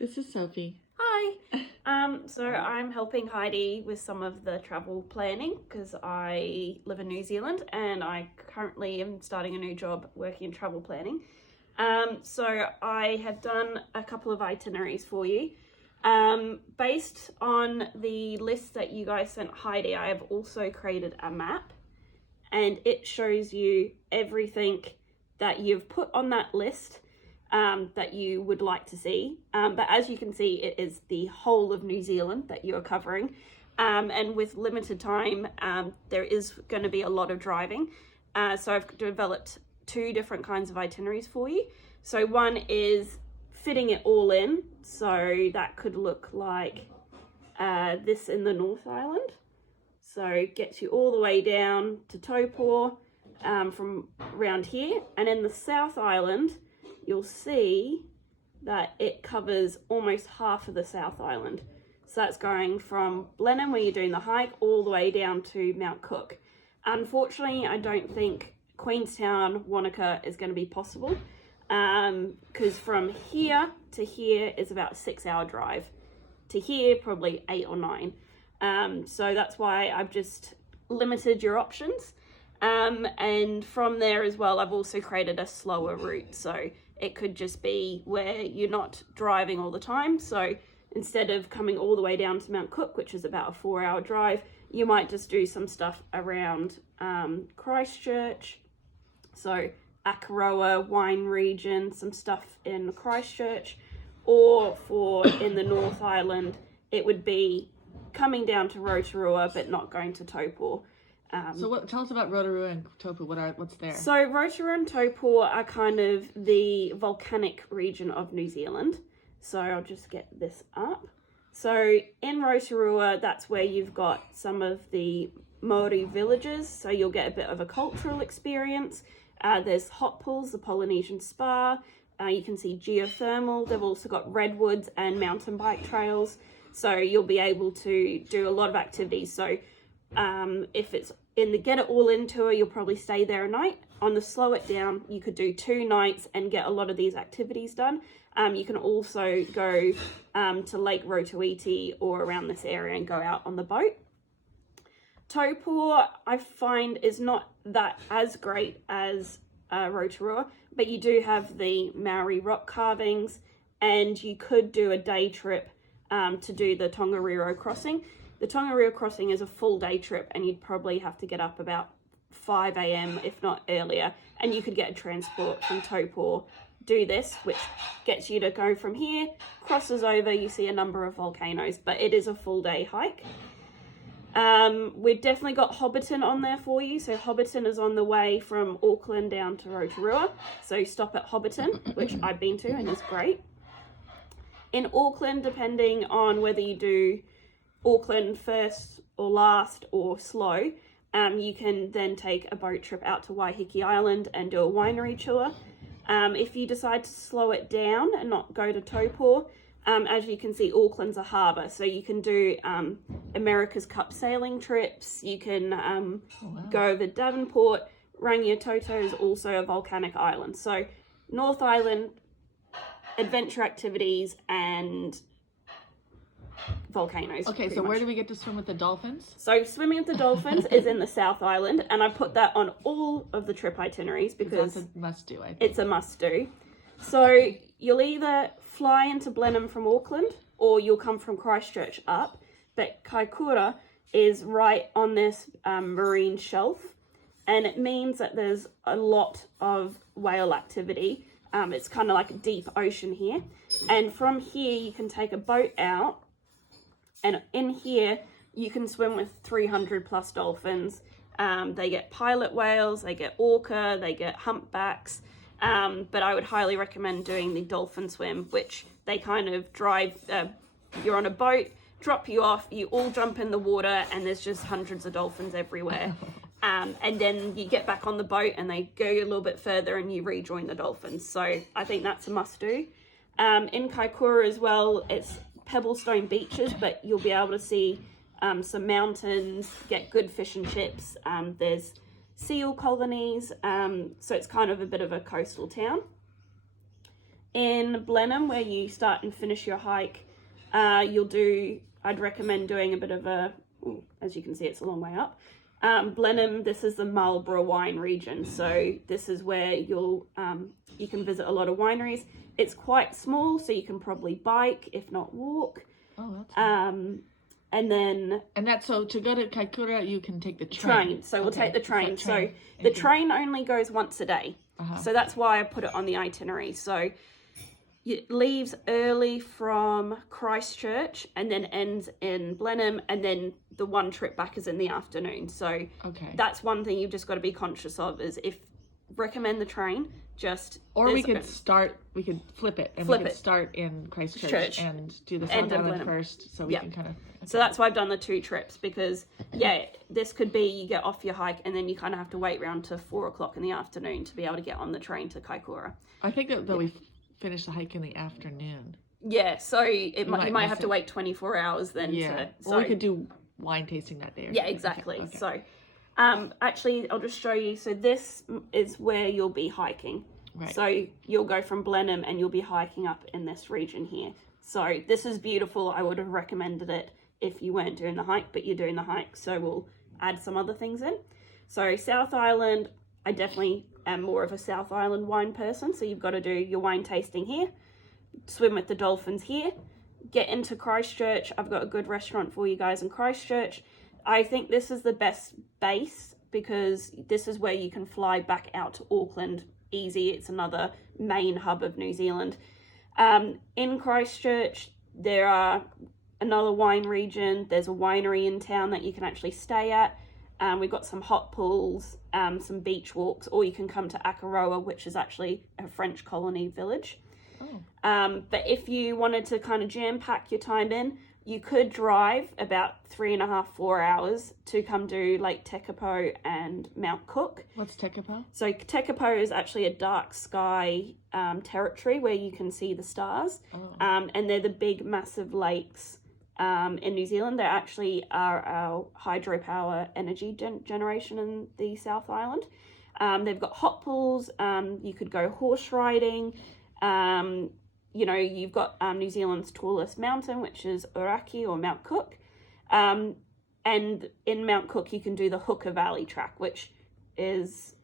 This is Sophie. Hi. So I'm helping Heidi with some of the travel planning because I live in New Zealand and I currently am starting a new job working in travel planning. So I have done a couple of itineraries for you. Based on the list that you guys sent Heidi, I have also created a map and it shows you everything that you've put on that list that you would like to see. But as you can see, it is the whole of New Zealand that you are covering. And with limited time, there is going to be a lot of driving. So I've developed two different kinds of itineraries for you. So one is fitting it all in. So that could look like this in the North Island. So it gets you all the way down to Taupo from around here. And in the South Island, you'll see that it covers almost half of the South Island. So that's going from Blenheim, where you're doing the hike, all the way down to Mount Cook. Unfortunately, I don't think Queenstown, Wanaka is going to be possible because from here to here is about a 6-hour drive. To here, probably 8 or 9. So that's why I've just limited your options. And from there as well, I've also created a slower route. So it could just be where you're not driving all the time. So instead of coming all the way down to Mount Cook, which is about a 4-hour drive, you might just do some stuff around Christchurch. So Akaroa wine region, some stuff in Christchurch, or for in the North Island, it would be coming down to Rotorua, but not going to Taupo. Tell us about Rotorua and Taupo. What's there? So Rotorua and Taupo are kind of the volcanic region of New Zealand. So I'll just get this up. So in Rotorua, that's where you've got some of the Maori villages. So you'll get a bit of a cultural experience. There's hot pools, the Polynesian spa. You can see geothermal. They've also got redwoods and mountain bike trails. So you'll be able to do a lot of activities. So if it's in the Get It All In tour, you'll probably stay there a night. On the Slow It Down, you could do 2 nights and get a lot of these activities done. You can also go to Lake Rotoiti or around this area and go out on the boat. Taupo, I find, is not that as great as Rotorua, but you do have the Maori rock carvings, and you could do a day trip to do the Tongariro crossing. The Tongariro crossing is a full day trip and you'd probably have to get up about 5 a.m. if not earlier, and you could get a transport from Taupo, do this, which gets you to go from here, crosses over, you see a number of volcanoes, but it is a full day hike. We've definitely got Hobbiton on there for you. So Hobbiton is on the way from Auckland down to Rotorua. So stop at Hobbiton, which I've been to and is great. In Auckland, depending on whether you do Auckland first or last or slow, you can then take a boat trip out to Waiheke Island and do a winery tour. If you decide to slow it down and not go to Taupo, as you can see, Auckland's a harbour, so you can do America's Cup sailing trips. You can go over Devonport. Rangitoto is also a volcanic island. So North Island, adventure activities and volcanoes. Okay, so where do we get to swim with the dolphins? So swimming with the dolphins is in the South Island, and I put that on all of the trip itineraries because that's a must-do. It's a must-do. So you'll either fly into Blenheim from Auckland, or you'll come from Christchurch up. But Kaikoura is right on this marine shelf, and it means that there's a lot of whale activity. It's kind of like a deep ocean here, and from here you can take a boat out. And in here, you can swim with 300 plus dolphins. They get pilot whales, they get orca, they get humpbacks. But I would highly recommend doing the dolphin swim, which they kind of drive, you're on a boat, drop you off, you all jump in the water, and there's just hundreds of dolphins everywhere. And then you get back on the boat and they go a little bit further and you rejoin the dolphins. So I think that's a must do. In Kaikoura as well, it's pebblestone beaches, but you'll be able to see some mountains, get good fish and chips. There's seal colonies, so it's kind of a bit of a coastal town. In Blenheim, where you start and finish your hike, I'd recommend doing a bit of as you can see, it's a long way up. Blenheim, this is the Marlborough wine region. So this is where you can visit a lot of wineries. It's quite small, so you can probably bike, if not walk. Oh, that's nice. And that's so to go to Kaikoura, you can take the train. So we'll take the train. So the train only goes once a day. So that's why I put it on the itinerary. So it leaves early from Christchurch and then ends in Blenheim, and then the one trip back is in the afternoon. So that's one thing you've just got to be conscious of, is if recommend the train, we could flip it and we could start in Christchurch and do the South Island first, so we can kind of So that's why I've done the 2 trips, because this could be you get off your hike and then you kind of have to wait around to 4:00 in the afternoon to be able to get on the train to Kaikoura. I think that we finish the hike in the afternoon. Yeah, so you might have to wait 24 hours then. Or we could do wine tasting that day. Exactly. Okay. So actually, I'll just show you. So this is where you'll be hiking. Right. So you'll go from Blenheim and you'll be hiking up in this region here. So this is beautiful. I would have recommended it if you weren't doing the hike, but you're doing the hike. So we'll add some other things in. So South Island, I definitely am more of a South Island wine person. So you've got to do your wine tasting here, swim with the dolphins here, get into Christchurch. I've got a good restaurant for you guys in Christchurch. I think this is the best base because this is where you can fly back out to Auckland easy. It's another main hub of New Zealand. In Christchurch, there are another wine region. There's a winery in town that you can actually stay at. We've got some hot pools, some beach walks, or you can come to Akaroa, which is actually a French colony village. But if you wanted to kind of jam-pack your time in, you could drive about 3.5, 4 hours to come do Lake Tekapo and Mount Cook. What's Tekapo? So Tekapo is actually a dark sky territory where you can see the stars. And they're the big, massive lakes in New Zealand. They actually are our hydropower energy generation in the South Island. They've got hot pools. You could go horse riding. You've got New Zealand's tallest mountain, which is Uraki or Mount Cook. And in Mount Cook, you can do the Hooker Valley track, which is,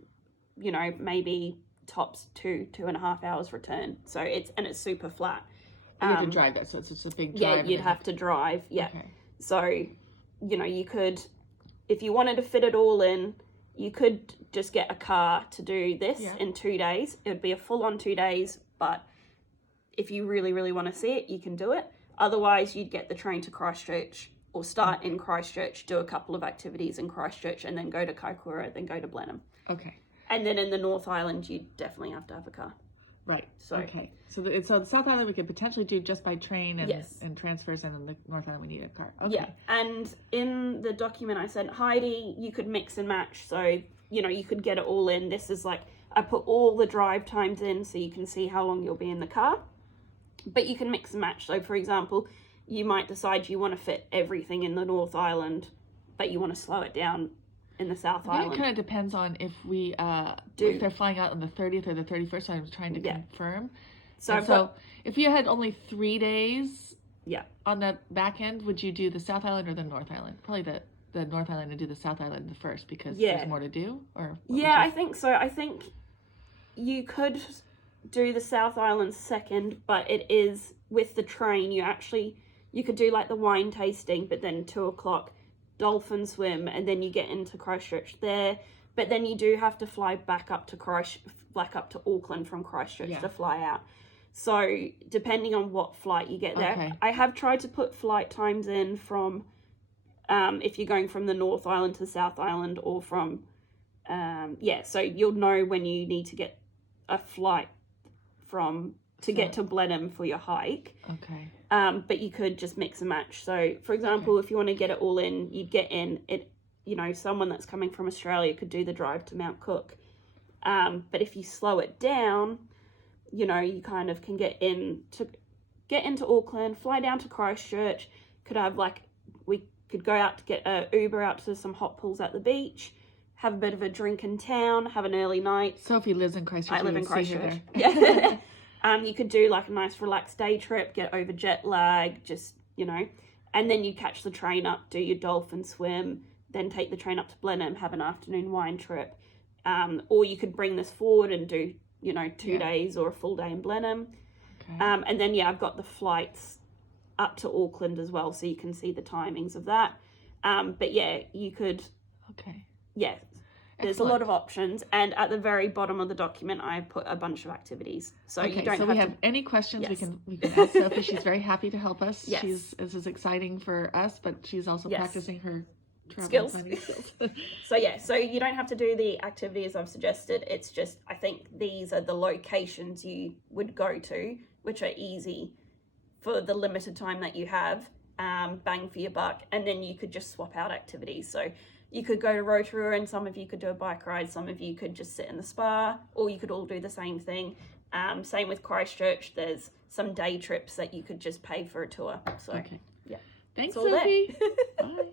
maybe tops 2.5 hours return. So it's super flat. You have to drive that, so it's just a big drive. Yeah, you'd have to drive. Yeah. Okay. So, you could, if you wanted to fit it all in, you could just get a car to do this in 2 days. It would be a full-on 2 days, but if you really, really want to see it, you can do it. Otherwise, you'd get the train to Christchurch or start in Christchurch, do a couple of activities in Christchurch, and then go to Kaikoura, then go to Blenheim. Okay. And then in the North Island, you definitely have to have a car. Right. So the South Island we could potentially do just by train and transfers, and then the North Island we need a car. Okay. Yeah. And in the document I sent Heidi, you could mix and match. So, you could get it all in. This is I put all the drive times in so you can see how long you'll be in the car. But you can mix and match. So, for example, you might decide you want to fit everything in the North Island, but you want to slow it down in the South Island. It kind of depends on if we if they're flying out on the 30th or the 31st. So I was trying to confirm. So if you had only 3 days on the back end, would you do the South Island or the North Island? Probably the North Island, and do the South Island first because there's more to do? Or I think so. I think you could do the South Island second, but it is with the train. You could do the wine tasting, but then 2:00 dolphin swim, and then you get into Christchurch there. But then you do have to fly back up to Auckland from Christchurch to fly out. So depending on what flight you get there, I have tried to put flight times in from if you're going from the North Island to the South Island, or from so you'll know when you need to get a flight to get to Blenheim for your hike. Okay. But you could just mix and match. So, for example, if you want to get it all in, you'd get in it. Someone that's coming from Australia could do the drive to Mount Cook. But if you slow it down, you kind of can get into Auckland, fly down to Christchurch. We could go out to get a Uber out to some hot pools at the beach, have a bit of a drink in town, have an early night. Sophie lives in Christchurch. I live in Christchurch. Yeah. You could do like a nice relaxed day trip, get over jet lag, just, and then you catch the train up, do your dolphin swim, then take the train up to Blenheim, have an afternoon wine trip. Or you could bring this forward and do, 2 days or a full day in Blenheim. Okay. And then, I've got the flights up to Auckland as well, so you can see the timings of that. But you could... Okay. Yeah. There's Excellent. A lot of options, and at the very bottom of the document, I've put a bunch of activities. So you don't have we have any questions, yes. we can ask Sophie. She's very happy to help us. Yes. This is exciting for us, but she's also practicing her skills. So you don't have to do the activities I've suggested. It's just, I think these are the locations you would go to, which are easy for the limited time that you have, bang for your buck, and then you could just swap out activities. So you could go to Rotorua, and some of you could do a bike ride, some of you could just sit in the spa, or you could all do the same thing. Same with Christchurch, there's some day trips that you could just pay for a tour. So okay. Yeah. Thanks, Sophie. Bye.